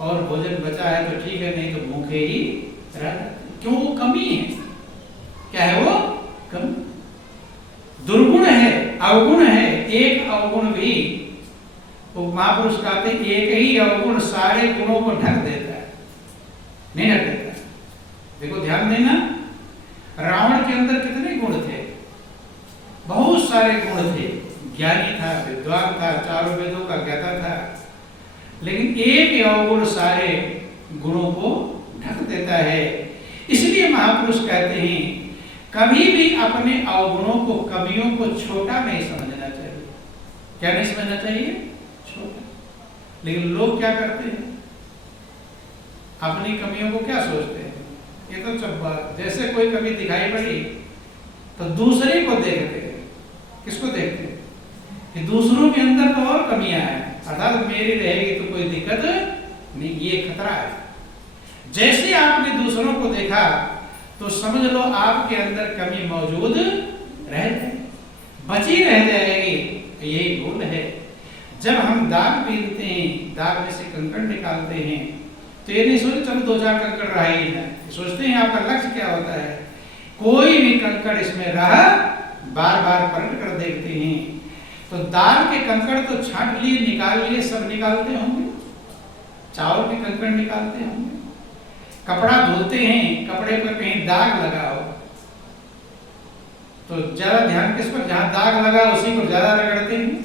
और भोजन बचा है तो ठीक है, नहीं तो भूखे ही रह जाते। क्यों? वो कमी है। क्या है वो? कमी। दुर्गुण है, अवगुण है। एक अवगुण भी, वो महापुरुष कहते एक ही अवगुण सारे गुणों को ढक देता है, नहीं ढक देता। देखो ध्यान देना, रावण के अंदर कितने गुण थे? बहुत सारे गुण थे। ज्ञानी था, विद्वान था, चारों वेदों का ज्ञाता था, लेकिन एक अवगुण सारे गुणों को ढक देता है। इसलिए महापुरुष कहते हैं कभी भी अपने अवगुणों को, कमियों को छोटा नहीं समझना चाहिए। क्या नहीं समझना चाहिए? छोटा। लेकिन लोग क्या करते हैं? अपनी कमियों को क्या सोचते हैं? ये तो चब्बा, जैसे कोई कमी दिखाई पड़ी तो दूसरे को देखते हैं। किसको देखते हैं? कि दूसरों के अंदर तो और कमियां हैं, अर्थात मेरी रहेगी तो कोई दिक्कत नहीं, ये खतरा है। जैसे आपने दूसरों को देखा तो समझ लो आपके अंदर कमी मौजूद रह जाएगी, बची रह जाएगी। यही भूल है। जब हम दाग बीनते हैं, दाग में से कंकड़ निकालते हैं, तो ये नहीं सोचते चलो 2-4 कंकड़ रह ही है, सोचते हैं आपका लक्ष्य क्या होता है? कोई भी कंकड़ इसमें रहा, बार बार पलट कर देखते हैं। तो दाल के कंकड़ तो छांट लिए, निकाल लिए, सब निकालते होंगे, चावल के कंकड़ निकालते होंगे। कपड़ा धोते हैं, कपड़े पर कहीं दाग लगा हो तो ज्यादा ध्यान किस पर? जहां दाग लगा उसी पर ज्यादा रगड़ते हैं,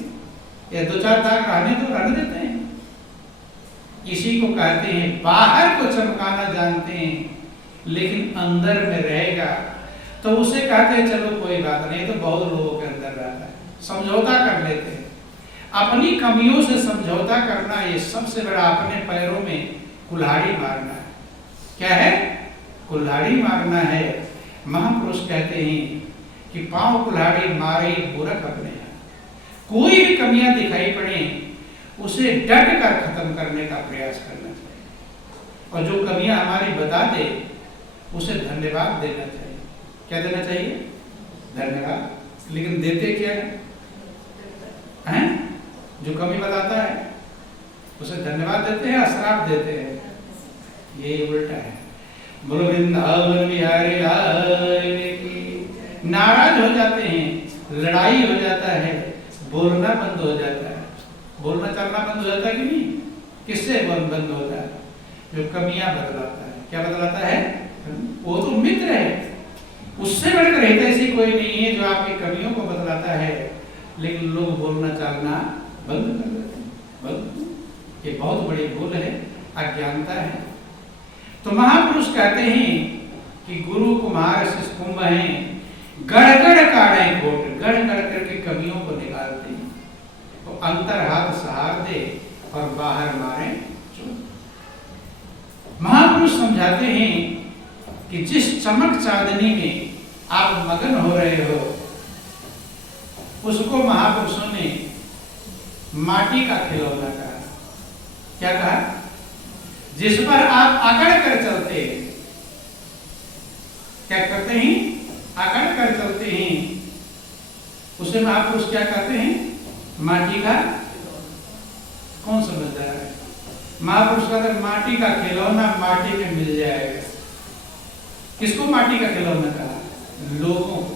या 2-4 दाग रहने तो रहने देते हैं। इसी को कहते हैं बाहर को चमकाना जानते हैं, लेकिन अंदर में रहेगा तो उसे कहते हैं चलो कोई बात नहीं, तो बहुत लोगों के अंदर रहता है, समझौता कर लेते हैं। अपनी कमियों से समझौता करना, ये सबसे बड़ा अपने पैरों में कुल्हाड़ी मारना है। क्या है? कुल्हाड़ी मारना है। महापुरुष कहते हैं कि पांव कुल्हाड़ी मारे मूर्ख अपने यहाँ। कोई भी कमियां दिखाई पड़े उसे डट कर खत्म करने का प्रयास करना चाहिए, और जो कमियां हमारी बता दे उसे धन्यवाद देना चाहिए। क्या देना चाहिए? धन्यवाद। लेकिन देते क्या हैं? जो कमी बताता है उसे धन्यवाद देते हैं, श्राप देते हैं। ये उल्टा है। बोलो वृंदावन बिहारी लाल की। नाराज हो जाते हैं, लड़ाई हो जाता है, बोलना बंद हो जाता है। बोलना चलना बंद हो जाता है कि नहीं? किससे बंद होता है? जो कमियां बदलाता है। क्या बदलाता है? वो तो मित्र है, उससे बढ़कर हितैषी कोई नहीं है जो आपकी कमियों को बदलाता है। लेकिन लोग बोलना चालना बंद कर देते हैं। बंद। ये बहुत बड़ी भूल है, अज्ञानता है। तो महापुरुष कहते हैं कि गुरु कुम्हार शिष्य कुंभ हैं, गड़गड़ काढ़े घोट, गड़ गड़ करके कमियों को निकालते हैं। तो अंतर हाथ सहार दे और बाहर मारे चोट। महापुरुष समझाते हैं कि जिस चमक चांदनी में आप मगन हो रहे हो, उसको महापुरुषों ने माटी का खिलौना कहा। क्या कहा? जिस पर आप अकड़ कर चलते हैं। क्या करते हैं? अकड़ कर चलते हैं। उसे महापुरुष क्या कहते हैं? माटी का। कौन समझदार है? महापुरुष कहते हैं माटी का खिलौना माटी में मिल जाएगा। किसको माटी का खिलौना कहा? लोगों को।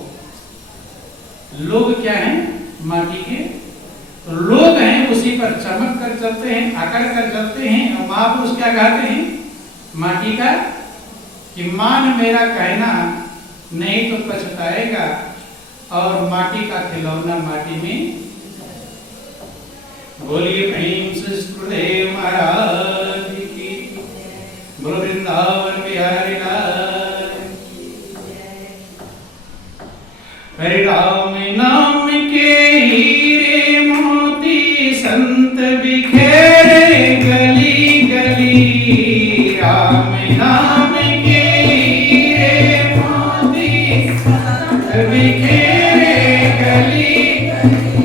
लोग क्या हैं? माटी के। तो लोग हैं, उसी पर चमक कर चलते हैं, अकड़ कर चलते हैं। और महापुरुष क्या कहते हैं? माटी का, कि मान मेरा कहना नहीं तो पछताएगा, और माटी का खिलौना माटी में। बोलिए प्रेम से गुरुदेव महाराज की। बोलो वृंदावन बिहारी लाल। हरि राम नाम के हीरे मोती संत बिखेरे गली गली। राम नाम के हीरे मोती संत बिखेरे गली गली।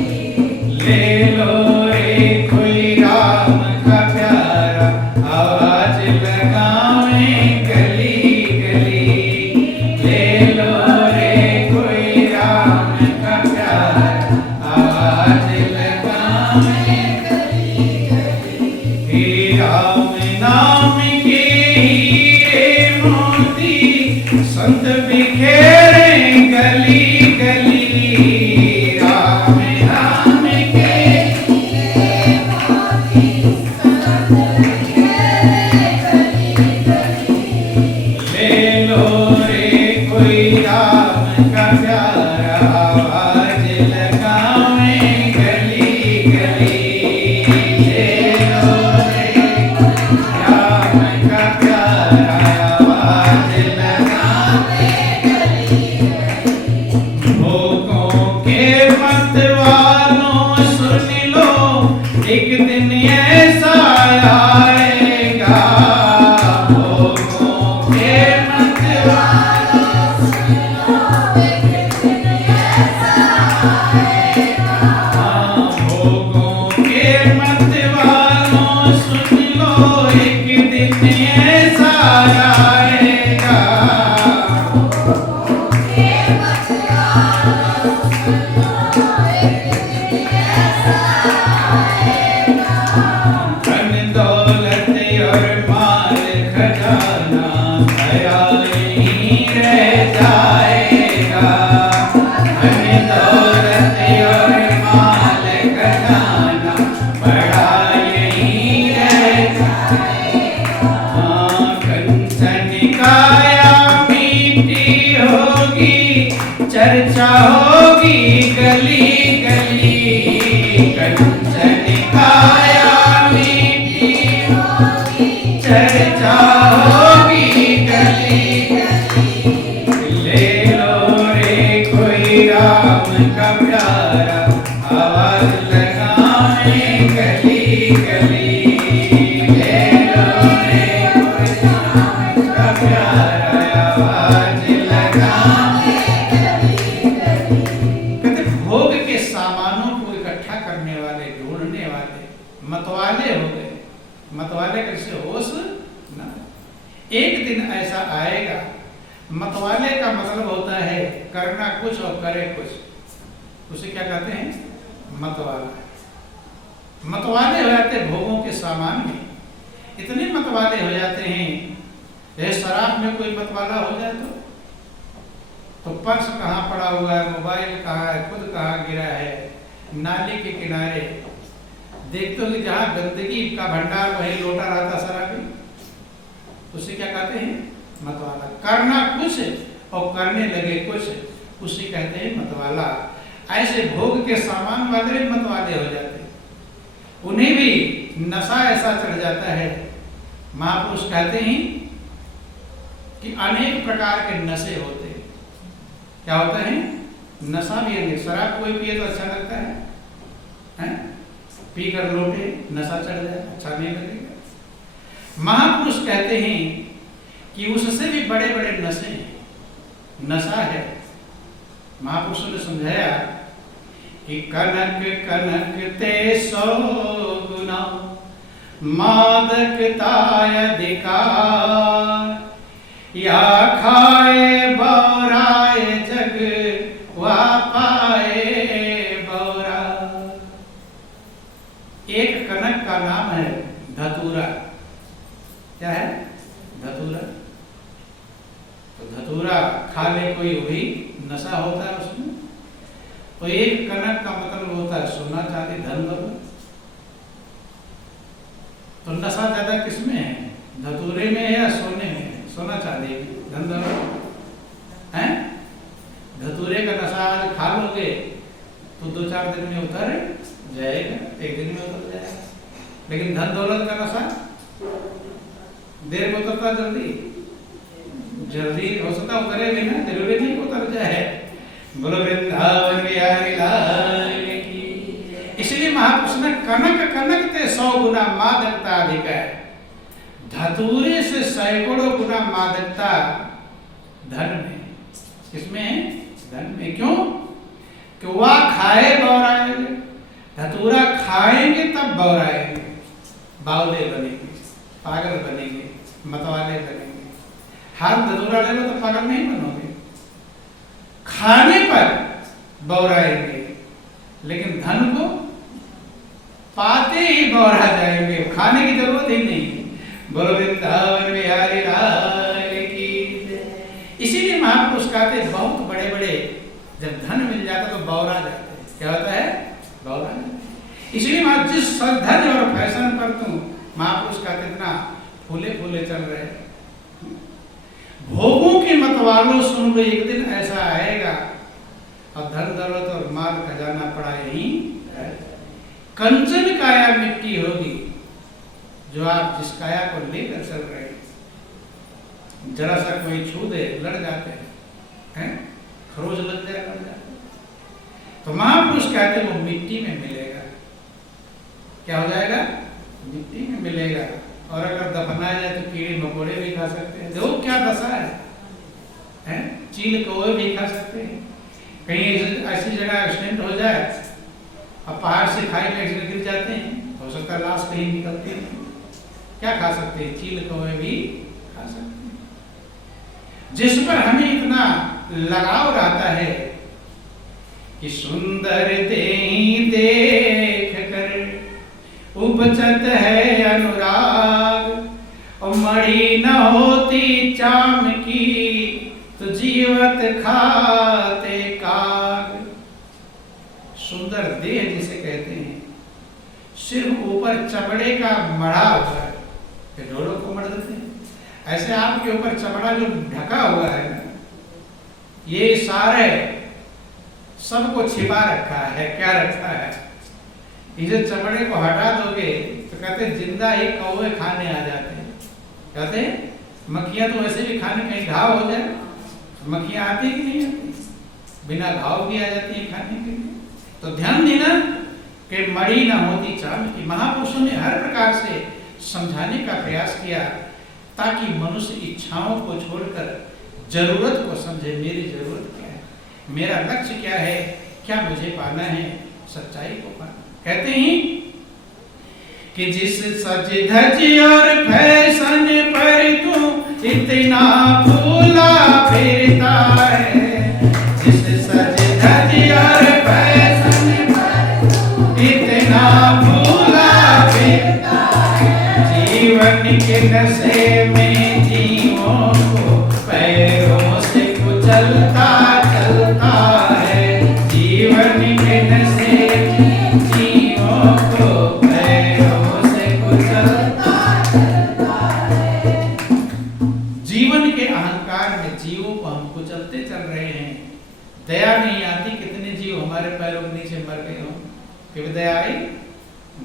ले लो रे कोई राम का प्यारा, आवाज लगावे गली गली। ले लो रे कोई राम का प्यारा, आवाज लगावे गली गली। हे राम नाम के हीरे मोती संत बिखेरे गली गली। राम नाम के हीरे मोती संत बिखेरे गली गली। ले लो रे कोई राम का प्यारा आवाज लगावे गली गली। ले लो रे राम का प्यारा आवाज लगावे गली गली। भोगों के मत वालों सुन लो एक दिन ऐसा आएगा। भोगों के मत वालों सुन लो एक दिन ऐसा आएगा। भोगों के मत वालों सुन लो एक दिन ऐसा आएगा। भोगों के मत वालों सुन लो एक दिन ऐसा आएगा। धन दौलत और माल खजाना भया नहीं रह जाएगा। धन दौलत और माल खजाना बड़ा यहीं रह जाएगा। कंचन काया मीठी होगी चर्चा होगी गली गली। कंचन काया मीठी होगी चर्चा होगी गली गली। ले लो रे कोई राम का प्यारा आवाज लगावे गली गली। ले लो रे कोई राम का प्यारा आवाज लगावे गली गली। कहते भोग के सामानों को इकट्ठा करने वाले ढूंढने वाले मतवाले हो गए। मतवाले कैसे होश ना। एक दिन ऐसा आएगा। मतवाले का मतलब होता है करना कुछ और करे कुछ। उसे क्या कहते हैं? मतवाला। मतवाले हो जाते भोगों के सामान में। इतने मतवाले हो जाते हैं जैसे शराब में कोई मतवाला हो जाए तो पर्स कहाँ पड़ा हुआ है, मोबाइल कहाँ है, खुद कहाँ गिरा है, नाली के किनारे देखते हो कि जहाँ गंदगी का भंडार वही लोटा रहता शराबी। उसे क्या कहते हैं? मतवाला। करना कुछ और करने लगे कुछ, उसे कहते हैं मतवाला। ऐसे भोग के सामान वाले मतवाले हो जाते हैं। उन्हें भी नशा ऐसा चढ़ जाता है। महापुरुष कहते हैं कि अनेक प्रकार के नशे होते हैं। क्या होता है? नशा भी अनेक। शराब कोई पिए तो अच्छा लगता है? पी कर लोटे नशा चढ़ जाए, अच्छा नहीं लगेगा। महापुरुष कहते हैं कि उससे भी बड़े बड़े नशे हैं। नशा है। महापुरुषों ने समझाया कि कनक कनक ते 100 गुना मादकता अधिकार। या खाए बौराए जग वा पाए बौरा। एक कनक का नाम है धतूरा। क्या है? धतूरा। तो धतूरा खा ले कोई, वही नशा होता है उसमें। तो एक कनक का मतलब होता है सोना चांदी धन दौलत। तो नशा ज्यादा किसमें है? धतूरे में या सोने में? सोना चांदी में, धन दौलत है। धतूरे का नशा आज खा लोगे तो 2-4 दिन में उतर जाएगा, एक दिन में उतर जाएगा। लेकिन धन दौलत का नशा देर में उतरता, जल्दी हो सकता उतरे भी ना, जरूरी नहीं उतर जाए। बोलो वृंदावन बिहारी लाल की। इसलिए महापुरुष ने कनक कनक ते 100 गुना मादकता अधिक है। धतूरे से सैकड़ों गुना मादकता धन में। किसमें? धन में। क्यों? कि वह खाए बौराएंगे। धतूरा खाएंगे तब बौराएंगे, बावले बनेंगे, पागल बनेंगे, मतवाले बनेंगे। हाथ धतूरा ले लो तो पागल नहीं बनोगे, खाने पर बौराएंगे। लेकिन धन को पाते ही बौरा जाएंगे, खाने की जरूरत ही नहीं। बोलो वृंदावन बिहारी लाल की जय। इसीलिए महापुरुष कहते बहुत बड़े बड़े जब धन मिल जाता तो बौरा जाते हैं। क्या होता है? बौरा जाते हैं। इसलिए जिस धन और फैशन पर तुम महापुरुष कहते इतना फूले फूले चल रहे हैं। भोगों के मतवालों सुन लो, एक दिन ऐसा आएगा और धन दौलत और माल खजाना पड़ा यही कंचन काया मिट्टी होगी जो आप जिस काया को लेकर चल रहे हैं। जरा सा कोई छू दे लड़ जाते हैं, खरोज लग जाए लड़ जाते। तो महापुरुष कहते वो मिट्टी में मिलेगा। क्या हो जाएगा? मिट्टी में मिलेगा। और अगर दफना जाए तो कीड़े मकोड़े भी खा सकते हैं। देखो क्या दशा है? चील कौवे भी खा सकते हैं। कहीं ऐसी जगह एक्सीडेंट हो जाए और पहाड़ से खाई में एक्सीडेंट गिर जाते हैं, हो सकता है लाश कहीं निकलती है, क्या खा सकते हैं? चील कौवे भी खा सकते हैं। जिस पर हमें इतना लगाव रहता है कि सुंदर देहि देख कर उपजत है अनुराग और मणि न होती चाम की तो जीवत खाते काग। सुंदर देह जिसे कहते हैं, सिर्फ ऊपर चमड़े का मढ़ा हुआ है, ढोलों को मढ़ देते हैं। ऐसे आपके ऊपर चमड़ा जो ढका हुआ है ना, ये सारे सबको छिपा रखा है। क्या रखा है? इसे चमड़े को हटा दोगे तो कहते जिंदा ही कौवे खाने आ जाते हैं। कहते मक्खियां तो वैसे भी खाने, कहीं घाव हो जाए मक्खियां आती कि नहीं आती? बिना घाव की आ जाती है खाने के लिए। तो ध्यान देना कि मणि न होती चाम की। महापुरुषों ने हर प्रकार से समझाने का प्रयास किया ताकि मनुष्य इच्छाओं को छोड़कर जरूरत को समझे। मेरी जरूरत क्या है, मेरा लक्ष्य क्या है, क्या मुझे पाना है, सच्चाई को पाना। कहते हैं कि जिस सज धज और फैशन पर तू इतना भूला फिरता है, जिस सज धज और फैशन पर तू इतना भूला फिरता है, जीवन के नशे में जीवों को पैरों से कुचलता चलता है, जीवन के नशे में जीवों को पैरों से कुचलता चलता है। जीवन के अहंकार में जीवों को हम कुचलते चल रहे हैं। दया नहीं आती। कितने जीव हमारे पैरों के नीचे मर गए हो, कि दया आई?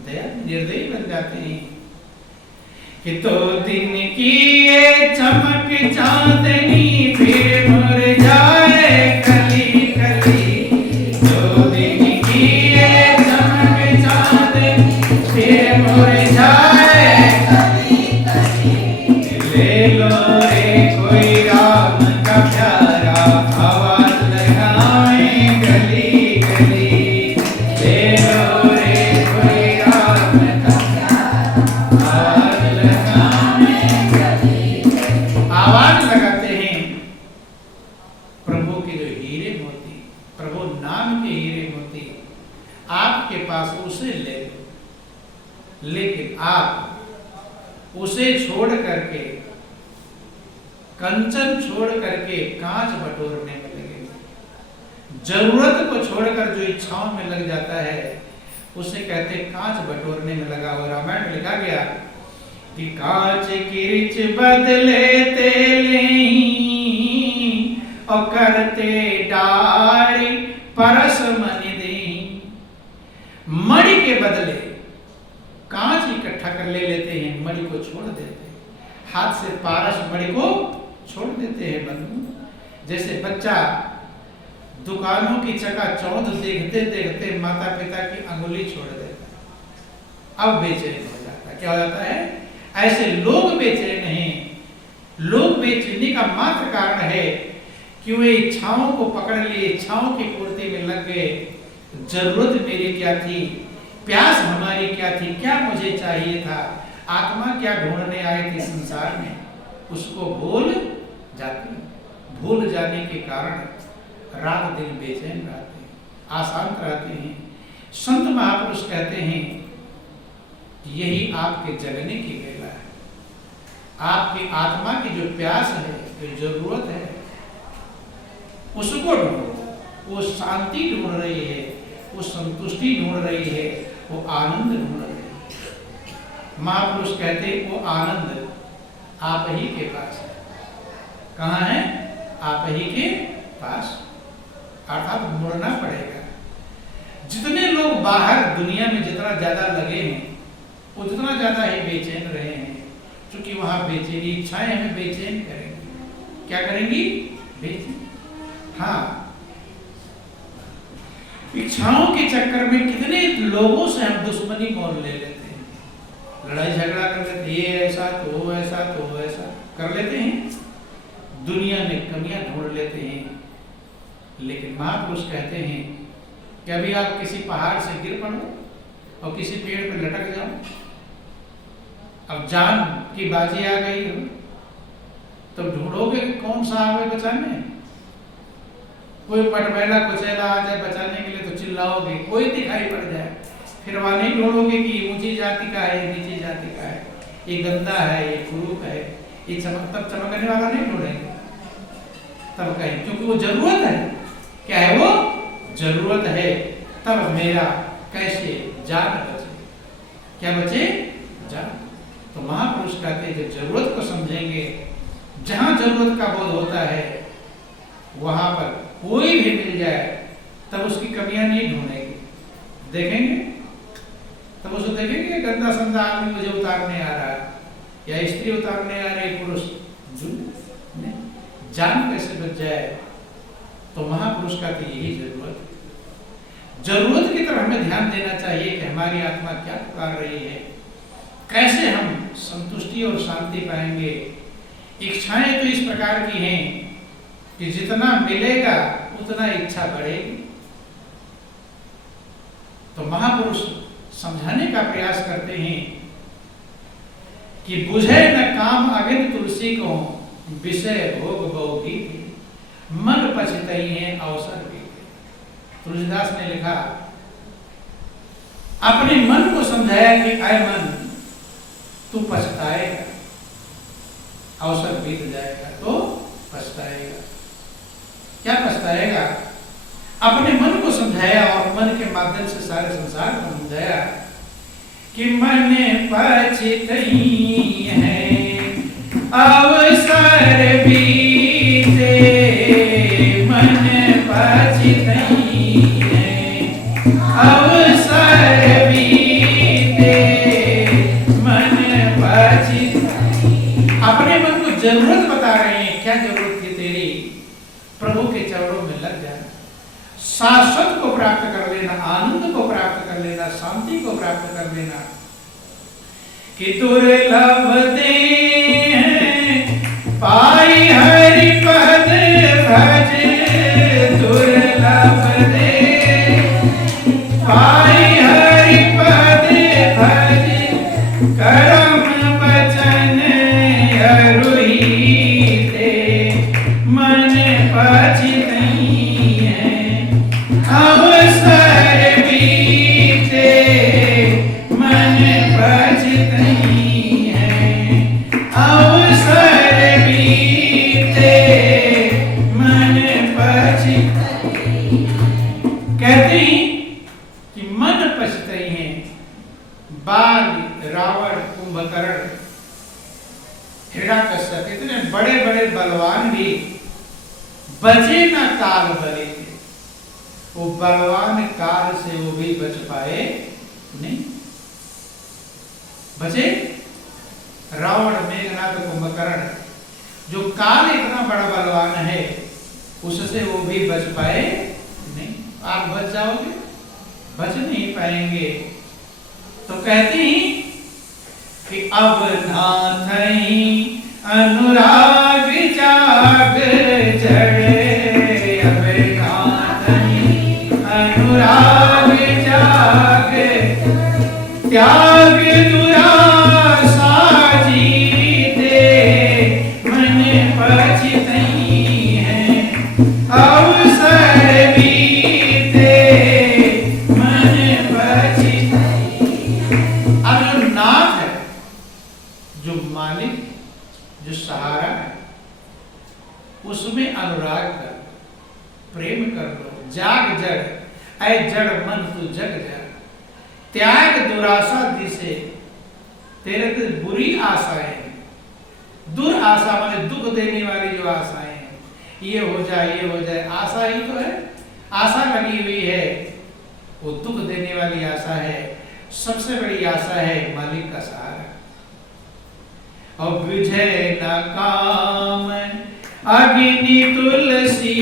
दया निर्दयी बन जाते हैं। कि तो दिन की ये चमक चांदनी फिर मुर जाए कली कली, तो दिन की ये चमक चांदनी फिर मुर जाए कली कली, ले लो रे कोई राम का प्यारा आवाज लगाए गली गली, ले लो रे कोई राम का आवाज लगाते हैं। प्रभु के जो हीरे मोती, प्रभु नाम के हीरे मोती आपके पास, उसे ले लो। लेकिन आप उसे छोड़ करके, कंचन छोड़ करके कांच बटोरने में लगे। जरूरत को छोड़कर जो इच्छाओं में लग जाता है उसे कहते कांच बटोरने में लगा हुआ। रामायण में लिखा गया कि कांच किरिच बदले तेले और करते डारी परस मन दे। मणि के बदले कांच इकट्ठा कर ले लेते हैं, मणि को छोड़ देते हैं। हाथ से पारस मणि को छोड़ देते हैं। बंधु, जैसे बच्चा दुकानों की चकाचौंध देखते देखते माता पिता की अंगुली छोड़ देता है, अब बेचैन हो जाता है। क्या हो जाता है? ऐसे लोग बेचैन हैं। लोग बेचैनी का मात्र कारण है कि वे इच्छाओं को पकड़ लिए, इच्छाओं की पूर्ति में लग गए। जरूरत मेरी क्या थी, प्यास हमारी क्या थी, क्या मुझे चाहिए था, आत्मा क्या ढूंढने आए थे संसार में, उसको भूल जाते हैं। भूल जाने के कारण रात दिन बेचैन रहते हैं, अशांत रहते हैं। संत महापुरुष कहते हैं यही आपके जगने की वेला है। आपकी आत्मा की जो प्यास है, जो जरूरत है, उसको ढूंढो। वो शांति ढूंढ रही है, वो संतुष्टि ढूंढ रही है, वो आनंद ढूंढ रही है। महापुरुष कहते वो आनंद आप ही के पास है। कहाँ है? आप ही के पास। अर्थात मुड़ना पड़ेगा। जितने लोग बाहर दुनिया में जितना ज्यादा लगे हैं, वो जितना ज्यादा ही बेचैन रहे हैं, क्योंकि वहां बेचैनी इच्छाएं हमें बेचैन करेंगी। क्या करेंगी? बेचैन। हाँ, इच्छाओं के चक्कर में कितने लोगों से हम दुश्मनी मोल ले लेते हैं, लड़ाई झगड़ा कर लेते हैं, ये ऐसा तो वो ऐसा तो वो ऐसा कर लेते हैं, दुनिया में कमियां ढूंढ लेते हैं। लेकिन महापुरुष कहते हैं कि अभी आप किसी पहाड़ से गिर पड़ो और किसी पेड़ पर लटक जाओ, अब जान की बाजी आ गई हो, तो ढूंढोगे कि कौन सा आवे बचाने? कोई पटमैला कुचैला आ जाए बचाने के लिए तो चिल्लाओगे, कोई दिखाई पड़ जाए, फिर वहां नहीं ढूंढोगे कि ऊंची जाति का है, नीची जाति का है, ये गंदा है, ये कुरूप है, ये चमकने वाला नहीं ढूंढेंगे। तब कहें क्योंकि वो जरूरत है। क्या है वो? जरूरत है। तब मेरा कैसे जान बचे? क्या बचे? जान। तो महापुरुष कहते जब जरूरत को समझेंगे, जहां जरूरत का बोध होता है वहां पर कोई भी मिल जाए तब उसकी कमियां नहीं ढूंढेंगे, देखेंगे तब उसको देखेंगे गंदा संदा आदमी मुझे उतारने आ रहा है या स्त्री उतारने आ रही पुरुष, जान कैसे बच जाए? तो महापुरुष का तो यही जरूरत है। जरूरत की तरफ हमें ध्यान देना चाहिए कि हमारी आत्मा क्या पुकार रही है, कैसे हम संतुष्टि और शांति पाएंगे। इच्छाएं तो इस प्रकार की हैं कि जितना मिलेगा उतना इच्छा बढ़ेगी। तो महापुरुष समझाने का प्रयास करते हैं कि बुझे न काम अगिन तुलसी को, विषय भोग भोगी मन पछतई है अवसर भी। तुलसीदास ने लिखा, अपने मन को समझाया कि आए मन तू पछताएगा, अवसर बीत जाएगा तो पछताएगा। क्या पछताएगा? अपने मन को समझाया और मन के माध्यम से सारे संसार को समझाया कि मन पछतई है अवसर बीते, मन पछतई है अवसर बीते, मन पछतई। अपने मन को जरूरत बता रहे हैं। क्या जरूरत थी तेरी? प्रभु के चरणों में लग जाना, शाश्वत को प्राप्त कर लेना, आनंद को प्राप्त कर लेना, शांति को प्राप्त कर लेना। कि दुर्लभ दे पाई हरि पद भज, दुर्लभ दे पाई हरि पद भज, करम बचन अरुही दे, मन पछतई है अवसर बीते, मन पछतई है अवसर बीते, मन पछतई। कहते हैं कि मन पछतई है। बाल, रावण, कुंभकर्ण, हिरण्यकश्यप इतने बड़े बड़े बलवान भी बचे ना काल भरे थे। वो बलवान काल से वो भी बच पाए नहीं, बचे। रावण, मेघनाथ, कुंभकर्ण, जो काल इतना बड़ा बलवान है उससे वो भी बच पाए नहीं। आप बच जाओगे? बच नहीं पाएंगे। तो कहते हैं कि अब नाथई अनुराग जाग जड़े, अब नाथई अनुराग जाग, त्याग दुरासा जीते, मन पछतई है अवसर बीते, मन पछतई। अब जो नाथ है, जो मालिक, जो सहारा है उसमें अनुराग कर, प्रेम कर लो। जाग जग ऐ जड़ मन तू जग जा, त्याग दुराशा दिसे, तेरे तो बुरी आशाएं, दुर आशा माने दुख देने वाली जो आशाएं हैं, ये हो जाए, आशा ही तो है, आशा लगी हुई है, वो दुख देने वाली आशा है। सबसे बड़ी आशा है मालिक का सहारा। और बुझे न काम अग्नि तुलसी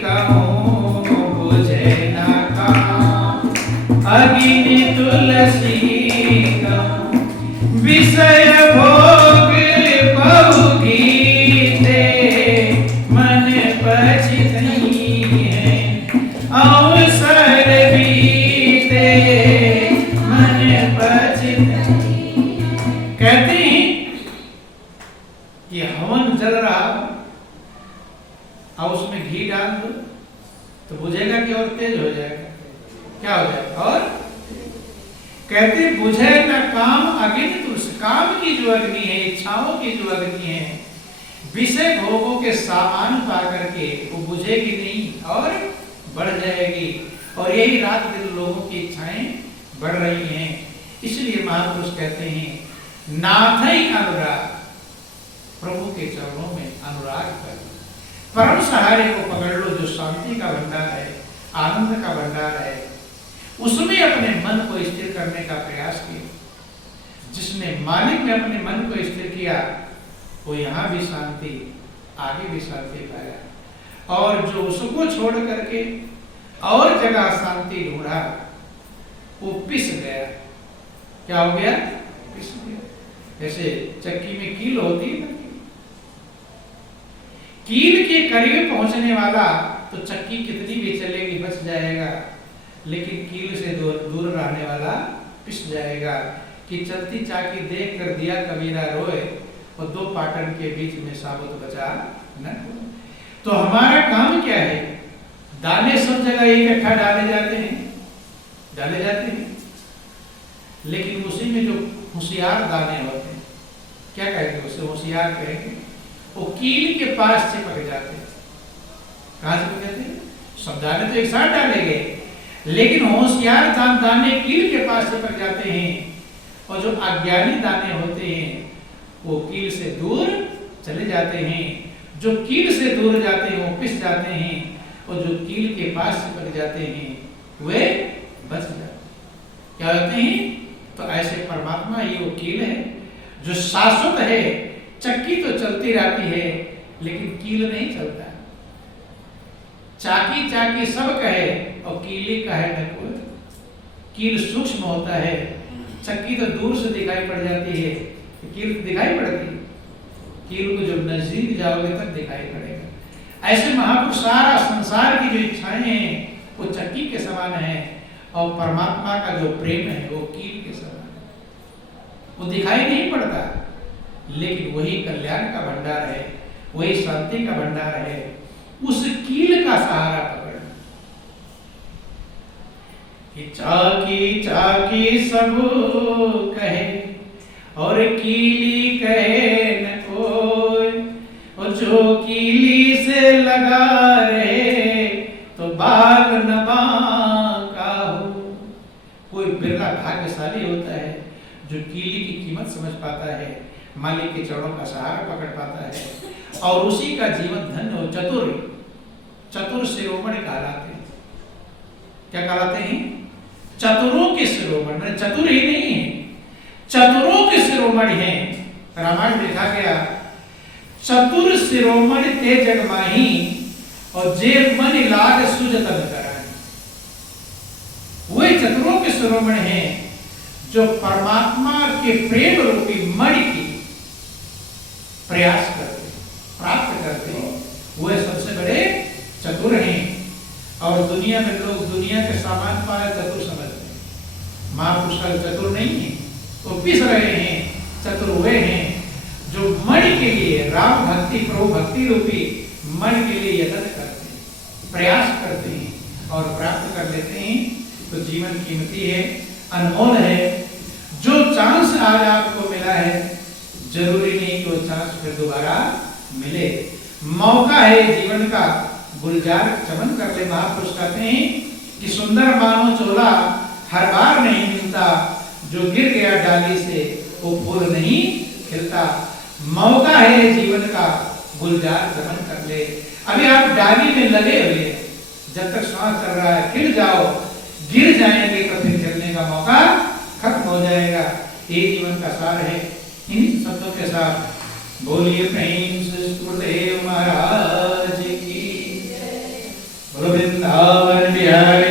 कहूँ, बुझे न काम अग्नि तुलसी कहूँ, विषय भोग बहु कीते, मन पछितई है अवसर बीते, मन पछितई। कहते हैं कि हवन जल रहा और उसमें घी डाल दो तो बुझेगा कि और तेज हो जाएगा, क्या हो जाएगा? और कहते बुझे न काम अग्नि तुलसी, काम की जो अग्नि है, इच्छाओं की जो अग्नि है, विषय भोगों के सामान पा करके वो बुझेगी नहीं और बढ़ जाएगी। और यही रात दिन लोगों की इच्छाएं बढ़ रही हैं। इसलिए महापुरुष कहते हैं नाथ ही अनुराग, प्रभु के चरणों में अनुराग कर, परम सहारे को पकड़ लो जो शांति का भंडार है, आनंद का भंडार है, उसमें अपने मन को स्थिर करने का प्रयास किया। जिसने मालिक में अपने मन को स्थिर किया वो यहाँ भी शांति, आगे भी शांति पाया। और जो उसको छोड़ करके और जगह शांति ढूंढा वो पिस गया। क्या हो गया? पिस गया। जैसे चक्की में कील होती है ना, कील के करीब पहुंचने वाला तो चक्की कितनी भी चलेगी बच जाएगा, लेकिन कील से दूर रहने वाला पिस जाएगा। कि चलती चाकी देख कर दिया कबीरा रोए, और दो पाटन के बीच में साबुत बचा न। तो हमारा काम क्या है? दाने सब जगह इकट्ठा डाले जाते हैं, लेकिन उसी में जो होशियार दाने होते हैं, क्या कहेंगे उसे? होशियार कहेंगे। वो कील के पास चिपक जाते हैं। कहाँ चिपक जाते हैं? सब दाने तो एक साथ डाले गए, लेकिन होशियार दाने कील के पास चिपक जाते हैं, और जो अज्ञानी दाने होते हैं वो कील से दूर चले जाते हैं। जो कील से दूर जाते हैं वो पिस जाते हैं, और जो कील के पास चिपक जाते हैं वे बच जाते हैं। क्या होते हैं? तो ऐसे परमात्मा ही वो कील है जो शाश्वत है। चक्की तो चलती रहती है लेकिन कील नहीं चलता। चाकी चाकी सब कहे और कीली कहे न कोई। कील सूक्ष्म होता है, चक्की तो दूर से दिखाई पड़ जाती है, कील दिखाई पड़ती है। कील को जब नजदीक जाओगे तब दिखाई पड़ेगा। ऐसे महापुरुष सारा संसार की जो इच्छाएं हैं वो चक्की के समान है, और परमात्मा का जो प्रेम है वो कील के समान है। वो दिखाई नहीं पड़ता, लेकिन वही कल्याण का भंडार है, वही शांति का भंडार है। उस कील का सहारा पकड़। चाकी चाकी सब कहे और कीली कहे न कोई, और जो कीली से लगा रहे तो बाग न बांका हो। कोई बिरला भाग्यशाली होता है जो कीली की कीमत समझ पाता है, मालिक के चरणों का सहारा पकड़ पाता है, और उसी का जीवन धन्य हो। चतुर शिरोमणि कहलाते हैं। क्या कहलाते हैं? चतुरों के शिरोमणि। चतुर ही नहीं है, चतुरों के शिरोमणि हैं। रामायण लिखा गया, चतुर शिरोमणि ते जग माही, और जे मन लाग सुजतन करानी। वे चतुरों के शिरोमणि हैं जो परमात्मा के प्रेम रूपी मणि की प्रयास करते, प्राप्त करते हैं। वे सबसे बड़े चतुर हैं। और दुनिया में लोग दुनिया के सामान पाए चतुर समझते हैं। महापुरुष चतुर नहीं है, वो पिस रहे हैं। चतुर वे हैं जो मणि के लिए, राम भक्ति प्रभु भक्ति रूपी मणि के लिए यत्न करते हैं, प्रयास करते हैं और प्राप्त कर लेते हैं। तो जीवन कीमती है, अनमोल है। जो चांस आज आपको मिला है, जरूरी नहीं कि वो चांस फिर दोबारा मिले। मौका है जीवन का गुलजार चमन कर ले। महापुरुष कहते हैं कि सुंदर मानो चोला हर बार नहीं मिलता, जो गिर गया डाली से वो फूल नहीं खिलता। मौका है जीवन का गुलजार चमन कर ले। अभी आप डाली में लगे हुए, जब तक श्वास चल रहा है, खिल जाओ, गिर जाएंगे तो फिर खिलने का मौका खत्म हो जाएगा। ये जीवन का सार है। इन शब्दों के साथ बोलिए प्रेम से गुरुदेव महाराज की। वृंदावन बिहारी